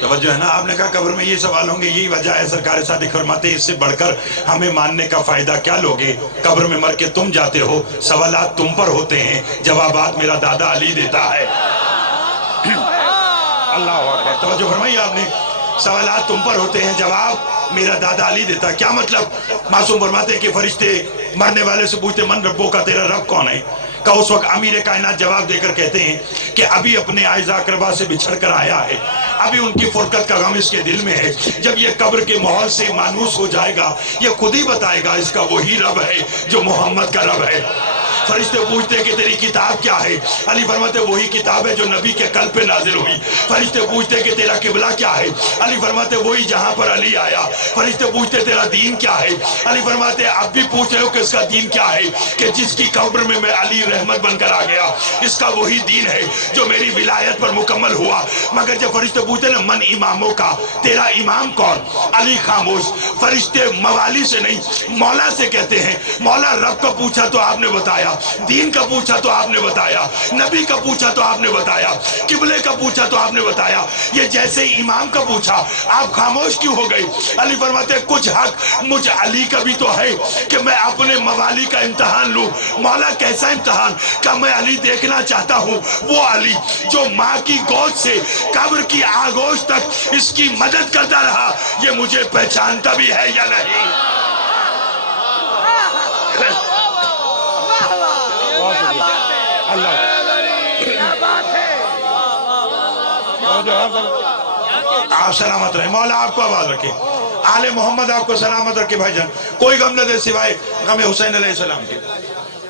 توجہ ہے نا. آپ نے کہا قبر میں یہ سوال ہوں گے, یہی وجہ ہے. سرکار صادق فرماتے ہیں اس سے بڑھ کر ہمیں ماننے کا فائدہ کیا لوگے؟ قبر میں مر کے تم جاتے ہو, سوالات تم پر ہوتے ہیں, جوابات میرا دادا علی دیتا ہے. اللہ اکبر. توجہ فرمائی آپ نے, سوالات تم پر ہوتے ہیں, جواب میرا دادا علی دیتا ہے. کیا مطلب؟ معصوم فرماتے ہیں کہ فرشتے مرنے والے سے پوچھتے من ربوں کا, تیرا رب کون ہے؟ کہ اس وقت امیر کائنات جواب دے کر کہتے ہیں کہ ابھی اپنے اعزا اقربا سے بچھڑ کر آیا ہے, ابھی ان کی فرقت کا غم اس کے دل میں ہے. جب یہ قبر کے ماحول سے مانوس ہو جائے گا, یہ خود ہی بتائے گا اس کا وہی رب ہے جو محمد کا رب ہے. فرشتے پوچھتے ہیں کہ تیری کتاب کیا ہے؟ علی فرماتے وہی کتاب ہے جو نبی کے قلب پہ نازل ہوئی. فرشتے پوچھتے ہیں کہ تیرا قبلہ کیا ہے؟ علی فرماتے وہی جہاں پر علی آیا. فرشتے پوچھتے تیرا دین کیا ہے؟ علی فرماتے اب بھی پوچھ رہے ہو کہ اس کا دین کیا ہے؟ کہ جس کی قبر میں میں علی رحمت بن کر آ گیا, اس کا وہی دین ہے جو میری ولایت پر مکمل ہوا. مگر جب فرشتے پوچھتے نا من اماموں کا, تیرا امام کون؟ علی خاموش. فرشتے موالی سے نہیں مولا سے کہتے ہیں, مولا رب کا پوچھا تو آپ نے بتایا, دین کا پوچھا تو آپ نے بتایا, نبی کا پوچھا تو آپ نے بتایا, قبلے کا پوچھا تو آپ نے بتایا, یہ جیسے امام کا پوچھا آپ خاموش کیوں ہو گئی؟ علی فرماتے ہیں کچھ حق مجھ علی کا بھی تو ہے کہ میں اپنے موالی کا امتحان لوں. مولا کیسا امتحان؟ کہ میں علی دیکھنا چاہتا ہوں وہ علی جو ماں کی گود سے قبر کی آغوش تک اس کی مدد کرتا رہا, یہ مجھے پہچانتا بھی ہے یا نہیں؟ آپ سلامت رہے, مولا آپ کو آواز رکھے, آل محمد آپ کو سلامت رکھے. بھائی جان کوئی غم نہ دے سوائے غم حسین علیہ السلام کے.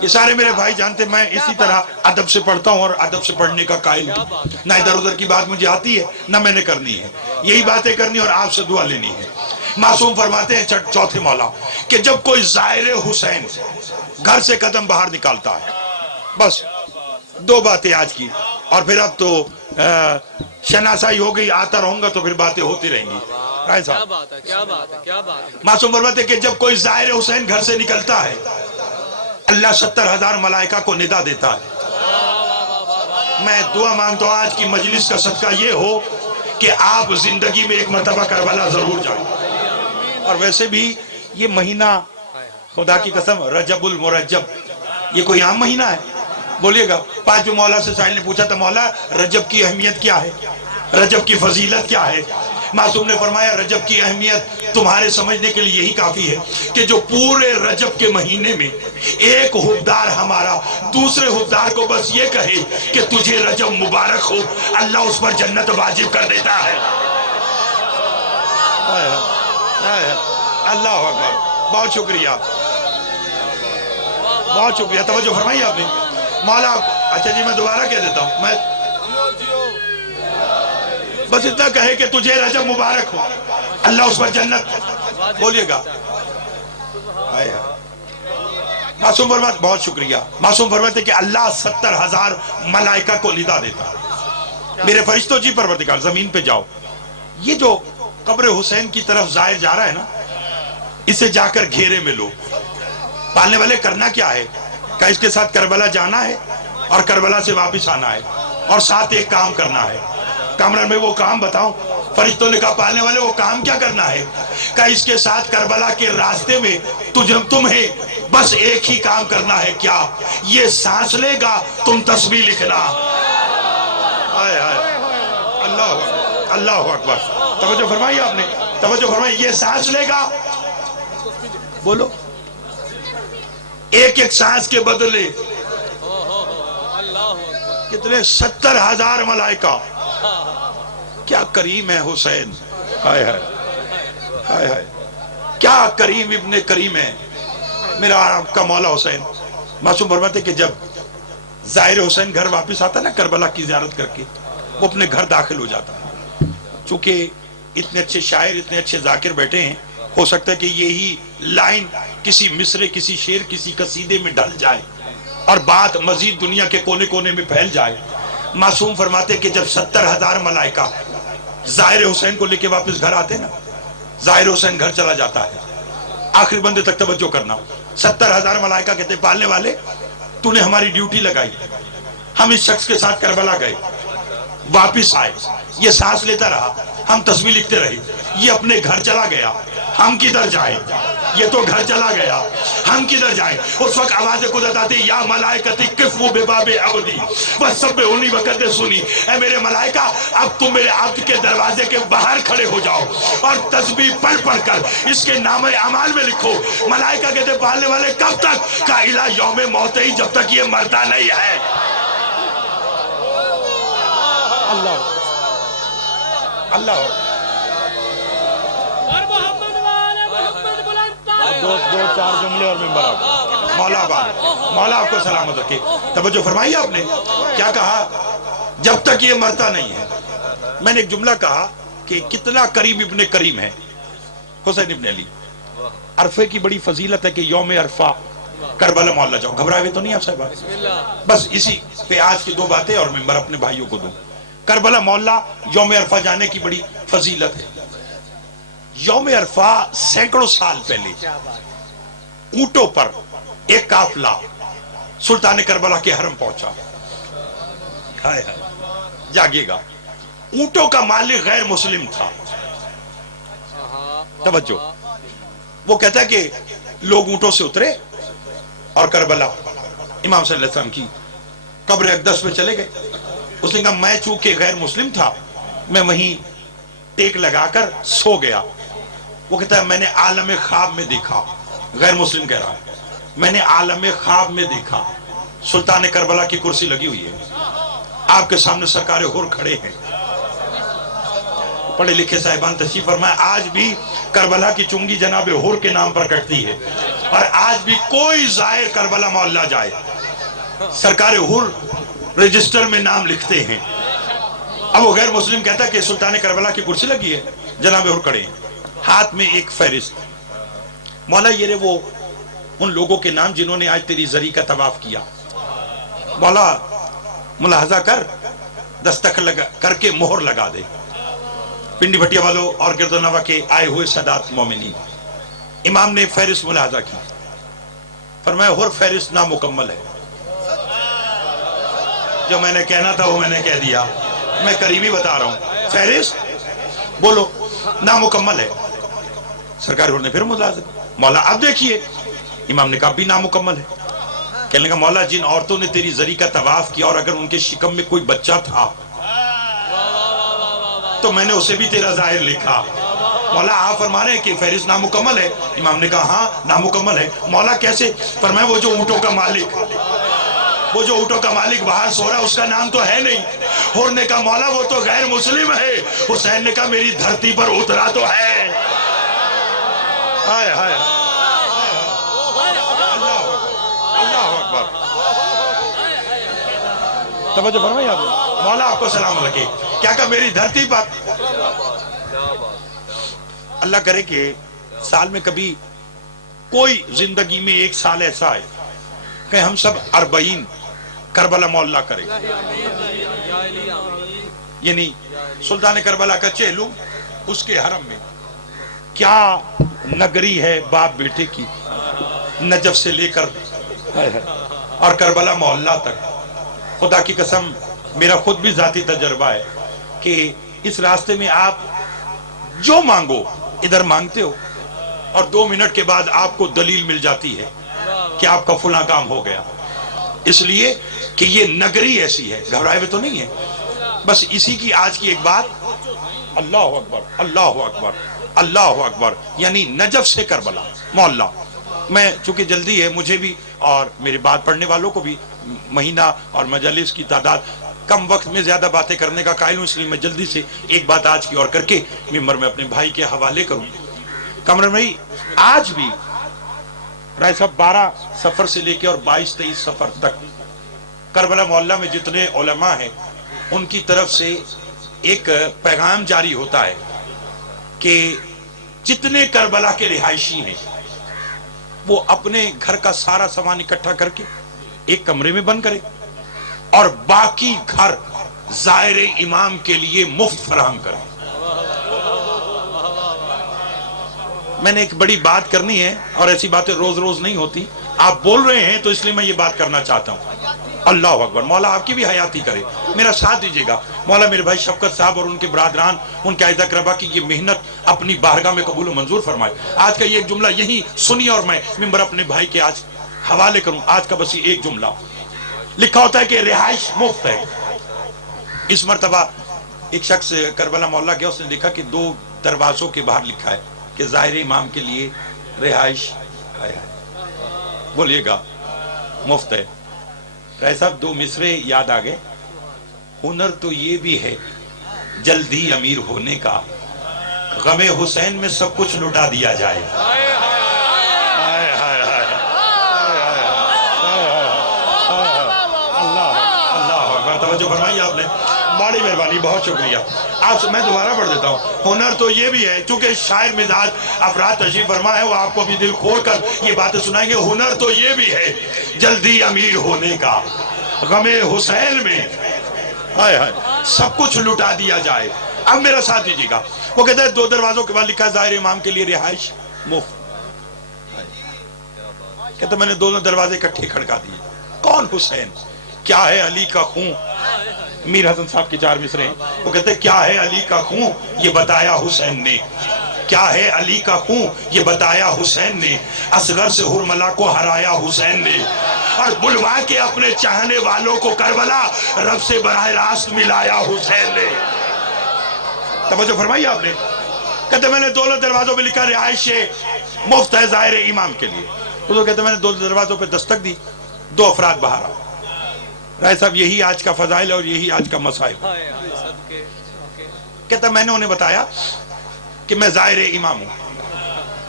یہ سارے میرے بھائی جانتے میں اسی طرح ادب سے پڑھتا ہوں اور ادب سے پڑھنے کا قائل ہوں. نہ ادھر ادھر کی بات مجھے آتی ہے نہ میں نے کرنی ہے, یہی باتیں کرنی اور آپ سے دعا لینی ہے. معصوم فرماتے ہیں چوتھے مولا کہ جب کوئی زائر حسین گھر سے قدم باہر نکالتا ہے, بس دو باتیں آج کی, اور پھر اب تو شناسائی ہو گئی, آتا رہوں گا تو پھر باتیں ہوتی رہیں گی. کیا بات ہے, کیا بات ہے, کیا بات ہے. معصوم فرماتے ہیں کہ جب کوئی زائر حسین گھر سے نکلتا ہے, اللہ 70,000 ملائکہ کو ندا دیتا ہے. میں دعا مانگتا ہوں آج کی مجلس کا صدقہ یہ ہو کہ آپ زندگی میں ایک مرتبہ کربلا ضرور جائیں. اور ویسے بھی یہ مہینہ خدا کی قسم رجب المرجب, یہ کوئی عام مہینہ ہے؟ بولیے گا. پانچ مولا سے سائل نے پوچھا تھا مولا رجب کی اہمیت کیا ہے, رجب کی فضیلت کیا ہے؟ معصوم نے فرمایا رجب کی اہمیت تمہارے سمجھنے کے لیے یہی کافی ہے کہ جو پورے رجب کے مہینے میں ایک حبدار ہمارا دوسرے حبدار کو بس یہ کہے کہ تجھے رجب مبارک ہو, اللہ اس پر جنت واجب کر دیتا ہے. اللہ اکبر, بہت شکریہ, بہت شکریہ. توجہ فرمائی آپ نے مولا. اچھا جی میں دوبارہ کہہ دیتا ہوں, میں بس اتنا کہے کہ تجھے رجب مبارک ہو, اللہ اس پر جنت. بولیے گا. معصوم فرماتے بہت شکریہ. معصوم فرماتے کہ اللہ 70,000 ملائکہ کو ندا دیتا, میرے فرشتوں جی پروردگار زمین پہ جاؤ, یہ جو قبر حسین کی طرف زائر جا رہا ہے نا, اسے جا کر گھیرے میں لو. پالنے والے کرنا کیا ہے؟ کہ اس کے ساتھ کربلا جانا ہے اور کربلا سے واپس آنا ہے, اور ساتھ ایک کام کرنا ہے. کامران میں وہ کام بتاؤں؟ فرشتوں نے کہا پالنے والے وہ کام کیا کرنا ہے؟ کہ اس کے ساتھ کربلا کے راستے میں تمہیں بس ایک ہی کام کرنا ہے. کیا؟ یہ سانس لے گا تم تسبیح لکھنا. اللہ اکبر. توجہ فرمائی آپ نے, توجہ فرمائی. یہ سانس لے گا, بولو, ایک ایک سانس کے بدلے کتنے 70,000 ملائکہ. کیا کریم ہے حسین, ہائے ہائے ہائے ہائے, کیا کریم ابن کریم ہے میرا آپ کا مولا حسین. معصوم فرماتے کہ جب زائر حسین گھر واپس آتا نا کربلا کی زیارت کر کے, وہ اپنے گھر داخل ہو جاتا. چونکہ اتنے اچھے شاعر اتنے اچھے ذاکر بیٹھے ہیں, ہو سکتا ہے کہ یہی لائن کسی مصرے کسی شعر کسی قصیدے میں ڈل جائے اور بات مزید دنیا کے کونے کونے میں پھیل جائے. معصوم فرماتے کہ جب 70,000 ملائکہ زائر حسین کو لے کے واپس گھر آتے نا, زائر حسین گھر چلا جاتا ہے. آخری بندے تک توجہ کرنا. 70,000 ملائکہ کہتے پالنے والے تو نے ہماری ڈیوٹی لگائی, ہم اس شخص کے ساتھ کربلا گئے, واپس آئے، یہ سانس لیتا رہا، ہم تسبیح لکھتے رہے، یہ اپنے گھر چلا گیا، ہم کدھر جائیں؟ یہ تو گھر چلا گیا، ہم کدھر جائیں؟ اس وقت آواز قدرت آتی، یا ملائکتی قفوا بباب عبدی وسبحونی وقدسونی، اے میرے ملائکہ اب تم میرے عبد کے دروازے کے باہر کھڑے ہو جاؤ اور تسبیح پڑھ پڑھ کر اس کے نام اعمال میں لکھو۔ ملائکہ کہتے پالنے والے کب تک؟ کا الہ یوم موت ہی، جب تک یہ مرتا نہیں ہے۔ اللہ اللہ دو چار جملے اور ممبر آپ مولا آباد، مولا آپ کو سلامت رکھے۔ توجہ فرمائی آپ نے کیا کہا؟ جب تک یہ مرتا نہیں ہے۔ میں نے ایک جملہ کہا کہ کتنا کریم ابن کریم ہے حسین ابن علی۔ عرفے کی بڑی فضیلت ہے کہ یوم عرفہ کربلا محلہ جاؤ۔ گھبرائے ہوئے تو نہیں آپ صاحب؟ بس اسی پہ آج کی دو باتیں اور ممبر اپنے بھائیوں کو دوں۔ کربلا محلہ یوم عرفہ جانے کی بڑی فضیلت ہے۔ یوم عرفہ سینکڑوں سال پہلے اونٹوں پر ایک قافلہ سلطان کربلا کے حرم پہنچا۔ ہائے ہائے جاگیے گا، اونٹوں کا مالک غیر مسلم تھا۔ توجہ، وہ کہتا ہے کہ لوگ اونٹوں سے اترے اور کربلا امام صلی اللہ علیہ وسلم کی قبر اقدس پہ چلے گئے۔ اس نے کہا میں چونکہ غیر مسلم تھا میں وہیں ٹیک لگا کر سو گیا۔ وہ کہتا ہے میں نے عالم خواب میں دیکھا، غیر مسلم کہہ رہا ہے، میں نے عالم خواب میں دیکھا سلطان کربلا کی کرسی لگی ہوئی ہے، آپ کے سامنے سرکار حر کھڑے ہیں۔ پڑھے لکھے صاحبان تشریف فرمائے، آج بھی کربلا کی چنگی جناب حر کے نام پر کٹتی ہے، اور آج بھی کوئی زائر کربلا محلہ جائے سرکار حر رجسٹر میں نام لکھتے ہیں۔ اب وہ غیر مسلم کہتا ہے کہ سلطان کربلا کی کرسی لگی ہے، جناب حر کھڑے ہیں، ہاتھ میں ایک فہرست۔ مولا یہ رہے وہ ان لوگوں کے نام جنہوں نے آج تیری زری کا طواف کیا۔ مولا ملاحظہ کر، دستخط کر کے مہر لگا دے۔ پنڈی بھٹیا والوں اور گرد و نواح کے آئے ہوئے سادات مومنین، امام نے فہرست ملاحظہ کی، فرمایا ہر فہرست نامکمل ہے۔ جو میں نے کہنا تھا وہ میں نے کہہ دیا، میں قریبی بتا رہا ہوں، فہرست بولو نامکمل ہے۔ سرکار حر نے پھر ملاحظہ، مولا اب دیکھیے، امام نے کہا بھی نامکمل ہے۔ کہنے لگا مولا جن عورتوں نے تیری زری کا طواف کیا اور اگر ان کے شکم میں کوئی بچہ تھا تو میں نے اسے بھی تیرا ظاہر لکھا۔ مولا آپ فرما رہے ہیں کہ فہرست نامکمل ہے؟ امام نے کہا ہاں نامکمل ہے۔ مولا کیسے؟ فرمایا وہ جو اونٹوں کا مالک، وہ جو اونٹوں کا مالک باہر سو رہا ہے اس کا نام تو ہے نہیں۔ حر نے کہا مولا وہ تو غیر مسلم ہے۔ حسین نے کہا میری دھرتی پر اترا تو ہے۔ ہائے ہائے اللہ اکبر، توجہ فرمائیے آپ نے، مولا آپ کو سلام رکھے۔ کیا کہا میری دھرتی پر؟ اللہ کرے کہ سال میں کبھی کوئی زندگی میں ایک سال ایسا ہے کہ ہم سب 40 کربلا محلہ کریں، یعنی سلطان کربلا کا چہلم، اس کے حرم میں کیا نگری ہے باپ بیٹے کی، نجف سے لے کر اور کربلا محلہ تک۔ خدا کی قسم میرا خود بھی ذاتی تجربہ ہے کہ اس راستے میں آپ جو مانگو ادھر مانگتے ہو اور 2 منٹ کے بعد آپ کو دلیل مل جاتی ہے کہ آپ کا فلاں کام ہو گیا، اس لیے کہ یہ نگری ایسی ہے۔ گھبرائے ہوئے تو نہیں ہے؟ بس اسی کی آج کی ایک بات، اللہ اکبر اللہ اکبر اللہ اکبر، یعنی نجف سے کربلا محلہ۔ میں چونکہ جلدی ہے مجھے بھی اور میرے بات پڑھنے والوں کو بھی، مہینہ اور مجلس کی تعداد کم، وقت میں زیادہ باتیں کرنے کا قائل ہوں، اس لیے میں جلدی سے ایک بات آج کی اور کر کے ممبر میں اپنے بھائی کے حوالے کروں۔ کمرہ میں آج بھی رائے صاحب 12 سفر سے لے کے اور 22-23 سفر تک کربلا محلہ میں جتنے علماء ہیں ان کی طرف سے ایک پیغام جاری ہوتا ہے کہ جتنے کربلا کے رہائشی ہیں وہ اپنے گھر کا سارا سامان اکٹھا کر کے ایک کمرے میں بند کرے اور باقی گھر زائر امام کے لیے مفت فراہم کرے۔ میں نے ایک بڑی بات کرنی ہے اور ایسی باتیں روز روز نہیں ہوتی، آپ بول رہے ہیں تو اس لیے میں یہ بات کرنا چاہتا ہوں۔ اللہ اکبر، مولا آپ کی بھی حیاتی کرے، میرا ساتھ دیجیے گا۔ مولا میرے بھائی شفقت صاحب اور ان کے برادران ان کے اعزا اقربا کی یہ محنت اپنی بارگاہ میں قبول و منظور فرمائے. آج کا یہ ایک جملہ یہی سنی اور میں ممبر اپنے بھائی کے آج حوالے کروں. آج کا بس یہ ایک جملہ لکھا ہوتا ہے کہ رہائش مفت ہے. اس مرتبہ ایک شخص کربلا محلہ گیا, اس نے دیکھا کہ 2 دروازوں کے باہر لکھا ہے کہ ظاہر امام کے لیے رہائش ہے. بولیے گا مفت ہے. رائے صاحب 2 مصرے یاد آ گئے. ہنر تو یہ بھی ہے جلدی امیر ہونے کا, غم حسین میں سب کچھ لٹا دیا جائے. توجہ فرمائی آپ نے, بڑی مہربانی, بہت شکریہ. آپ سے میں دوبارہ پڑھ دیتا ہوں. ہنر تو یہ بھی ہے, چونکہ شاعر مزاج افراد تشریف فرما ہے, وہ آپ کو بھی دل کھول کر یہ باتیں سنائیں گے. ہنر تو یہ بھی ہے جلدی امیر ہونے کا, غم حسین میں سب کچھ لٹا دیا جائے. اب میرا ساتھ دیجیے گا. وہ کہتا ہے 2 دروازوں کے بعد لکھا ہے ظاہر امام کے لیے رہائش مفت. کہتا میں نے دونوں دروازے اکٹھے کھڑکا دیے. کون حسین؟ کیا ہے علی کا خون؟ میر حسن صاحب کے 4 مصرے ہیں. وہ کہتے ہیں کیا ہے علی کا خون یہ بتایا حسین نے, کیا ہے علی کا خون یہ بتایا حسین نے, اصغر سے حرملہ کو ہرایا حسین نے, اور بلوا کے اپنے چاہنے والوں کو کربلا رب سے براہ راست ملایا حسین نے. توجہ فرمائی آپ نے. کہتے میں نے دونوں دروازوں پہ لکھا رہائش مفت ہے ظاہر امام کے لیے. حضور کہتے میں نے 2 دروازوں پہ دستک دی, 2 افراد باہر آئے. رائے صاحب یہی آج کا فضائل اور یہی آج کا مصائب. کہتا میں نے انہیں بتایا کہ میں ظاہر امام ہوں.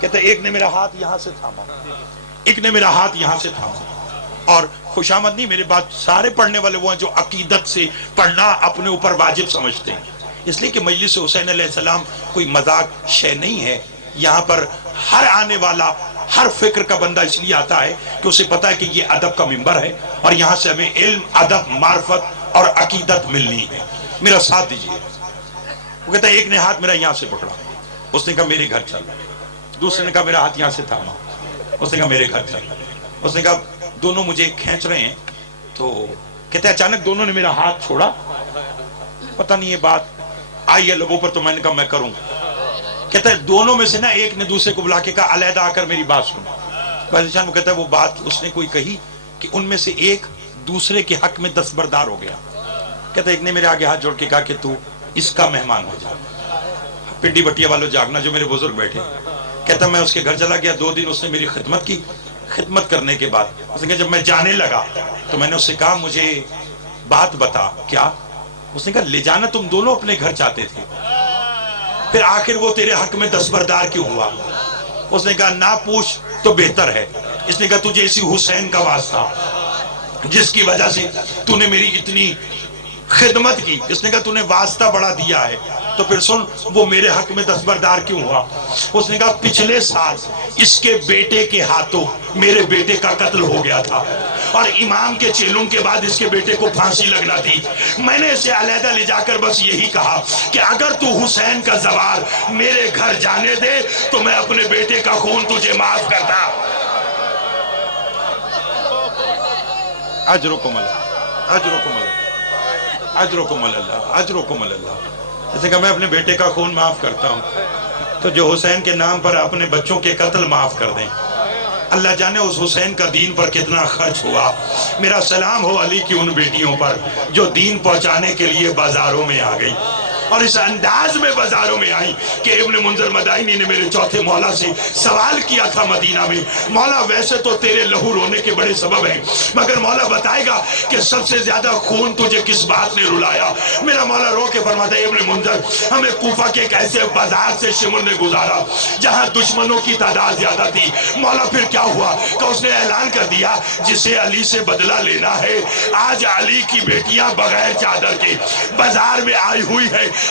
کہتا ایک نے میرا ہاتھ یہاں سے تھاما, ایک نے میرا ہاتھ یہاں سے تھاما. اور خوشامد نہیں, میرے بات سارے پڑھنے والے وہ ہیں جو عقیدت سے پڑھنا اپنے اوپر واجب سمجھتے ہیں, اس لیے کہ مجلس حسین علیہ السلام کوئی مذاق شے نہیں ہے. یہاں پر ہر آنے والا ہر فکر کا بندہ اس لیے آتا ہے کہ اسے پتا ہے کہ یہ ادب کا منبر ہے اور یہاں سے ہمیں علم, ادب, معرفت اور عقیدت ملنی ہے. میرا ساتھ دیجیے. وہ کہتا ہے ایک نے ہاتھ میرا یہاں سے پکڑا, اس نے کہا میرے گھر چل. دوسرے نے کہا میرا ہاتھ یہاں سے تھاما, اس نے کہا میرے گھر چل. اس نے کہا دونوں مجھے کھینچ رہے ہیں. تو کہتے ہیں اچانک دونوں نے میرا ہاتھ چھوڑا. پتہ نہیں یہ بات آئی ہے لبوں پر, تو میں نے کہا میں کروں. کہتا ہے دونوں میں سے نا ایک نے دوسرے کو بلا کے کہا علیحدہ آ کر میری بات سنو. بادشاہ وہ کہتا ہے وہ بات اس نے کوئی کہی کہ ان میں سے ایک دوسرے کے حق میں دستبردار ہو گیا. کہتا ہے ایک نے میرے آگے ہاتھ جوڑ کے کہا کہ تو اس کا مہمان ہو جا. پنڈی بٹیا والوں جاگنا, جو میرے بزرگ بیٹھے. کہتا میں اس کے گھر چلا گیا, 2 دن اس نے میری خدمت کی. خدمت کرنے کے بعد اس نے کہا جب میں جانے لگا تو میں نے اس سے کہا مجھے بات بتا. کیا؟ اس نے کہا لے جانا تم دونوں اپنے گھر چاہتے تھے, پھر آخر وہ تیرے حق میں دستبردار کیوں ہوا؟ اس نے کہا نہ پوچھ تو بہتر ہے. اس نے کہا تجھے اسی حسین کا واسطہ جس کی وجہ سے تو نے میری اتنی خدمت کی. اس نے کہا تو نے واسطہ بڑا دیا ہے, تو پھر سن وہ میرے حق میں دستبردار کیوں ہوا؟ اس نے کہا پچھلے سال اس کے بیٹے کے ہاتھوں میرے بیٹے کا قتل ہو گیا تھا, اور امام کے چیلوں کے بعد اس کے بیٹے کو پھانسی لگنا تھی. میں نے اسے علیحدہ لے جا کر بس یہی کہا کہ اگر تو حسین کا زوار میرے گھر جانے دے تو میں اپنے بیٹے کا خون تجھے معاف کرتا. اجرکم اللہ, اجرکم اللہ, اجرکم اللہ, اجرکم اللہ. جیسے کہ میں اپنے بیٹے کا خون معاف کرتا ہوں, تو جو حسین کے نام پر اپنے بچوں کے قتل معاف کر دیں. اللہ جانے اس حسین کا دین پر کتنا خرچ ہوا. میرا سلام ہو علی کی ان بیٹیوں پر جو دین پہنچانے کے لیے بازاروں میں آ گئی, اور اس انداز میں بازاروں میں آئی کہ ابن منذر مدائنی نے میرے چوتھے مولا سے سوال کیا تھا مدینہ میں, مولا ویسے تو تیرے لہو رونے کے بڑے سبب ہیں, مگر مولا بتائے گا کہ سب سے زیادہ خون تجھے کس بات نے رلایا؟ میرا مولا رو کے فرماتا ہے ابن منذر ہمیں کوفہ کے ایک ایسے بازار سے شمر نے گزارا جہاں دشمنوں کی تعداد زیادہ تھی. مولا پھر کیا ہوا کہ اس نے اعلان کر دیا جسے علی سے بدلہ لینا ہے, آج علی کی بیٹیاں بغیر چادر کے بازار میں آئی ہوئی ہے,